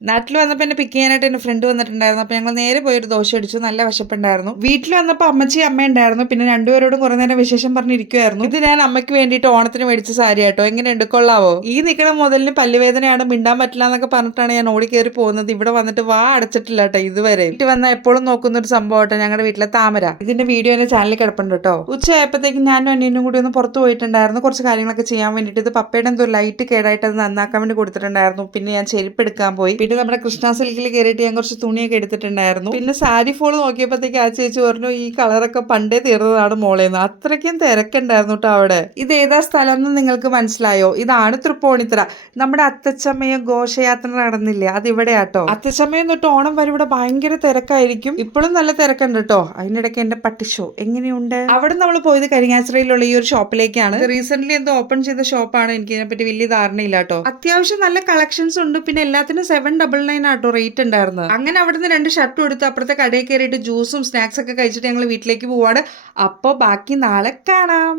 നാട്ടിൽ വന്നപ്പോൾ എന്നെ പിക്ക് ചെയ്യാനായിട്ട് എൻ്റെ ഫ്രണ്ട് വന്നിട്ടുണ്ടായിരുന്നു. അപ്പോൾ ഞങ്ങൾ നേരെ പോയി ഒരു ദോശ അടിച്ചു. നല്ല വിശപ്പുണ്ടായിരുന്നു. വീട്ടിൽ വന്നപ്പോൾ അമ്മച്ചി അമ്മ ഉണ്ടായിരുന്നു. പിന്നെ രണ്ടുപേരോടും കുറേ നേരം വിശേഷം പറഞ്ഞിരിക്കുമായിരുന്നു. ഇത് ഞാൻ അമ്മയ്ക്ക് വേണ്ടിയിട്ട് ഓണത്തിന് മേടിച്ച സാരി കേട്ടോ. എങ്ങനെയുണ്ട്, കൊള്ളാവോ? ഈ നിൽക്കുന്ന മുതലിന് പല്ലുവേദനയാണ്, മിണ്ടാൻ പറ്റില്ല എന്നൊക്കെ പറഞ്ഞിട്ടാണ് ഞാൻ ഓടി കയറി പോകുന്നത്. ഇവിടെ വന്നിട്ട് വാ അടച്ചിട്ടില്ല കേട്ടോ ഇതുവരെ. വീട്ടിൽ വന്നാൽ എപ്പോഴും നോക്കുന്ന ഒരു സംഭവം കേട്ടോ ഞങ്ങളുടെ വീട്ടിലെ താമര. ഇതിന്റെ വീഡിയോ എൻ്റെ ചാനലിൽ കിടപ്പുണ്ട് കേട്ടോ. ഉച്ചയായപ്പോഴത്തേക്കും ഞാനും അനിയനും കൂടി ഒന്ന് പുറത്ത് പോയിട്ടുണ്ടായിരുന്നു കുറച്ച് കാര്യങ്ങളൊക്കെ ചെയ്യാൻ വേണ്ടിയിട്ട്. ഇത് പപ്പയുടെ എന്തോ ലൈറ്റ് കേടായിട്ട് അത് നന്നാക്കാൻ വേണ്ടി കൊടുത്തിട്ടുണ്ടായിരുന്നു. പിന്നെ ഞാൻ ചെരുപ്പ് എടുക്കാൻ പോയി. പിന്നെ നമ്മുടെ കൃഷ്ണ സിൽക്കിൽ കയറിയിട്ട് ഞാൻ കുറച്ച് തുണിയൊക്കെ എടുത്തിട്ടുണ്ടായിരുന്നു. പിന്നെ സാരി ഫോൾ നോക്കിയപ്പോഴത്തേക്ക് ആ ചേച്ചി പറഞ്ഞു ഈ കളറൊക്കെ പണ്ടേ തീർന്നതാണ് മോളേന്ന്. അത്രയ്ക്കും തിരക്കുണ്ടായിരുന്നു കേട്ടോ അവിടെ. ഇത് ഏതാ സ്ഥലം എന്ന് നിങ്ങൾക്ക് മനസ്സിലായോ? ഇതാണ് തൃപ്പൂണിത്തുറ. നമ്മുടെ അത്തച്ചമയം ഘോഷയാത്ര നടന്നില്ലേ, അതിവിടെയാട്ടോ. അത്തച്ചമയം തൊട്ട് ഓണം വരെ ഇവിടെ ഭയങ്കര തിരക്കായിരിക്കും. ഇപ്പോഴും നല്ല തിരക്കുണ്ട് കേട്ടോ. അതിനിടയ്ക്ക് എന്റെ പട്ടിഷോ എങ്ങനെയുണ്ട്. അവിടെ നമ്മൾ പോയത് കരിങ്ങാശ്രയിലുള്ള ഈ ഒരു ഷോപ്പിലേക്കാണ്. റീസെന്റ് എന്തോ ഓപ്പൺ ചെയ്ത ഷോപ്പാണ്. എനിക്ക് ഇതിനെപ്പറ്റി വലിയ ധാരണയില്ല കേട്ടോ. അത്യാവശ്യം നല്ല കളക്ഷൻസ് ഉണ്ട്. പിന്നെ എല്ലാത്തിനും 799 ആട്ടോ റേറ്റ് ഉണ്ടായിരുന്നത്. അങ്ങനെ അവിടുന്ന് 2 ഷർട്ടും എടുത്ത് അപ്പുറത്തെ കടയിൽ കയറിയിട്ട് ജ്യൂസും സ്നാക്സ് ഒക്കെ കഴിച്ചിട്ട് ഞങ്ങൾ വീട്ടിലേക്ക് പോവാണ്. അപ്പോൾ ബാക്കി നാളെ കാണാം.